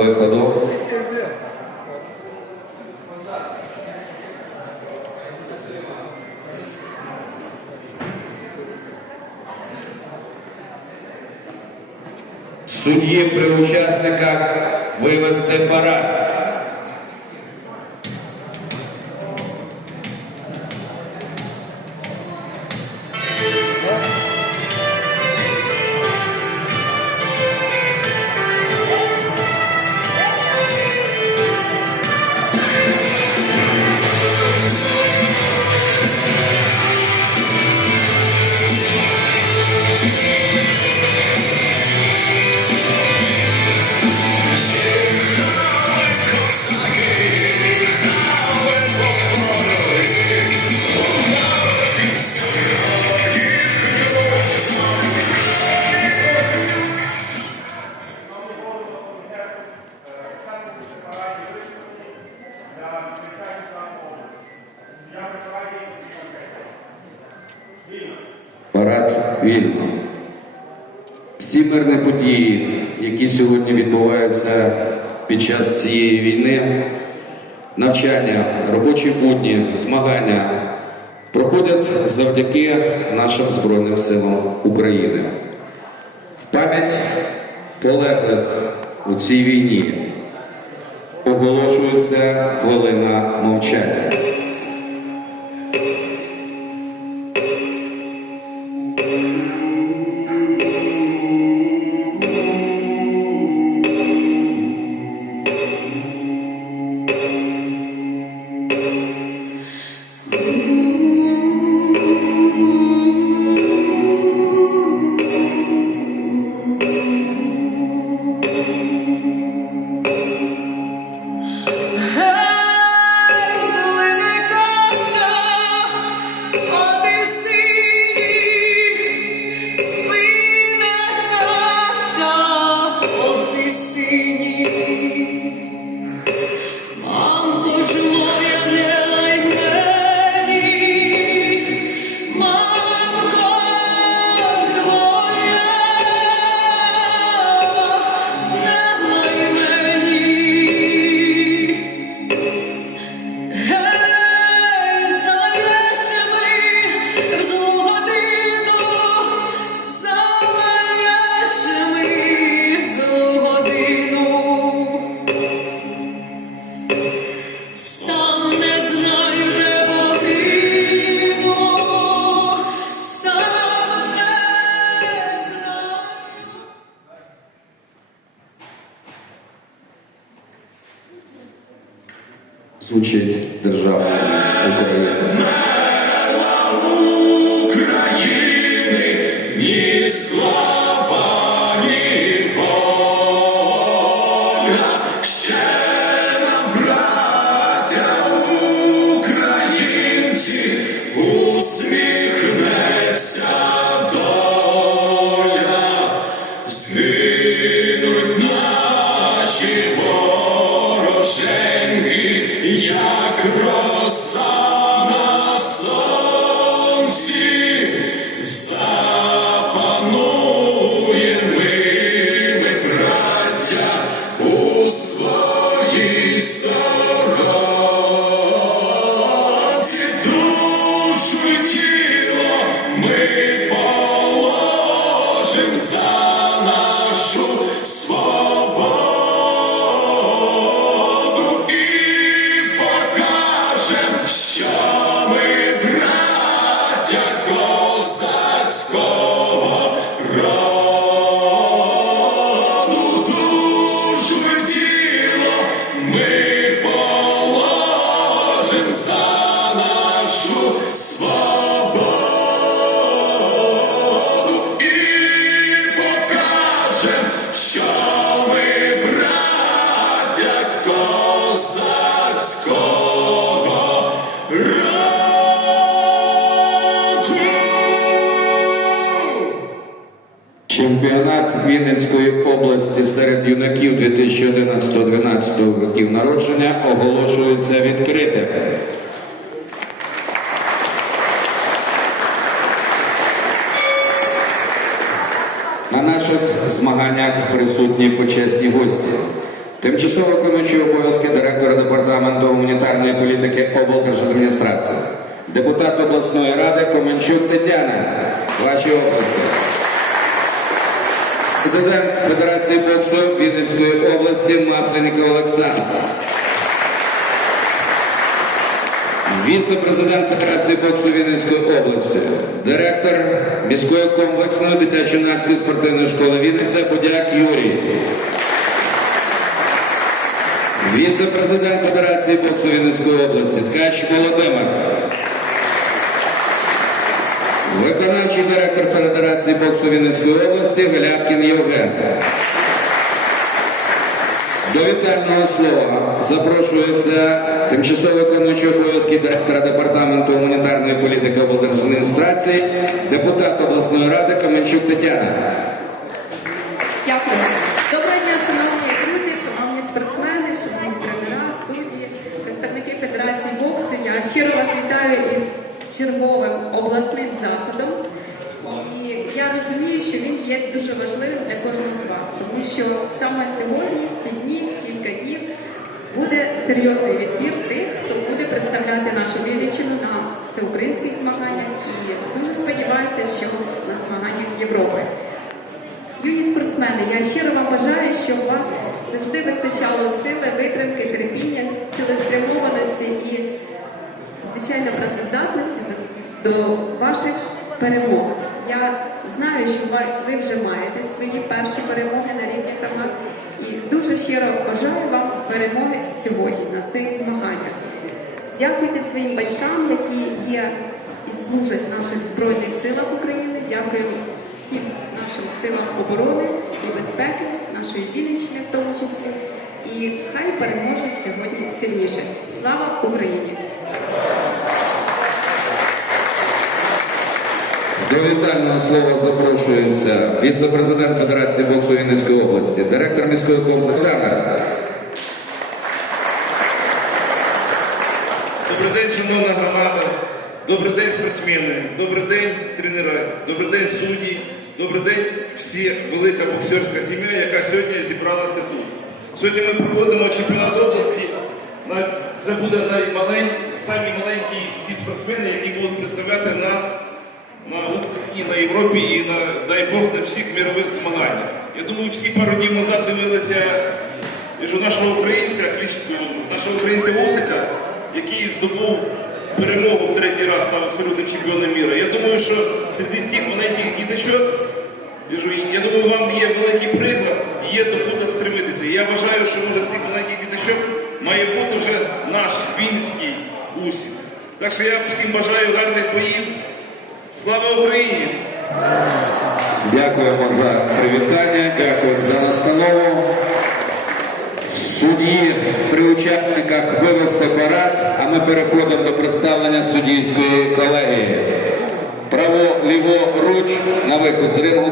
Виходу. Судді при учасниках вивести парад. Вільно. Всі мирні події, які сьогодні відбуваються під час цієї війни, навчання, робочі будні, змагання проходять завдяки нашим Збройним силам України. В пам'ять полеглих у цій війні оголошується хвилина мовчання. Звучить держава України. Нашу області серед юнаків 2011-2012 років народження оголошується відкритим. На наших змаганнях присутні почесні гості. Тимчасово виконуючий обов'язки директора департаменту гуманітарної політики облдержадміністрації, депутат обласної ради Коменчук Тетяна. Ваші області. Президент Федерації боксу Вінницької області Масленников Олександр. Віце-президент Федерації боксу Вінницької області, директор міської комплексної дитячо-юнацької спортивної школи Вінниця Будяк Юрій. Віце-президент Федерації боксу Вінницької області Ткач Володимир. Виконавчий директор Федерації боксу Вінницької області Галяткін Євген. До вітального слова запрошується тимчасово виконуючий обов'язки директора департаменту гуманітарної політики облдержадміністрації, депутат обласної ради Каменчук Тетяна. Дякую. Доброго дня, шановні друзі, шановні спортсмени, шановні тренера, судді, представники Федерації боксу. Я щиро вас вітаю із черговим обласним заходом. І я розумію, що він є дуже важливим для кожного з вас, тому що саме сьогодні, в ці дні, кілька днів, буде серйозний відбір тих, хто буде представляти нашу Вінниччину на всеукраїнських змаганнях. І дуже сподіваюся, що на змаганнях Європи. Юні спортсмени, я щиро вам бажаю, щоб у вас завжди вистачало сили, витримки, терпіння, цілеспрямованості і, звичайно, працездатності до ваших перемог. Я знаю, що ви- вже маєте свої перші перемоги на рівні громад і дуже щиро бажаю вам перемоги сьогодні на цих змаганнях. Дякуйте своїм батькам, які є і служать в наших Збройних силах України. Дякую всім нашим силам оборони і безпеки, нашої Вінниччини в тому числі. І хай переможуть сьогодні сильніше. Слава Україні! До вітального слова запрошується віце-президент Федерації боксу Вінницької області, директор міської комплексу. Добрий день, шановна громада, добрий день, спортсмени, добрий день, тренери, добрий день, судді, добрий день, всі велика боксерська сім'я, яка сьогодні зібралася тут. Сьогодні ми проводимо чемпіонат області. Це буде навіть малень- самі маленькі ті спортсмени, які будуть представляти нас на і на Європі, і на дай Бог на всіх мирових змаганнях. Я думаю, всі пару днів назад дивилися Кажу, нашого українця, нашого українця Усика, який здобув перемогу в третій раз на абсолютним чемпіоном міра. Я думаю, що серед цих маленьких діточок, я думаю, вам є великий приклад, є до куди стремитися. Я вважаю, що може з цих маленьких діточок має бути вже наш вінський Усик. Так що я всім бажаю гарних боїв. Слава Україні! Дякуємо за привітання, дякуємо за настанову. Судді при учасниках вивести парад, а ми переходимо до представлення суддівської колегії. Право ліво руч на виход з рингу.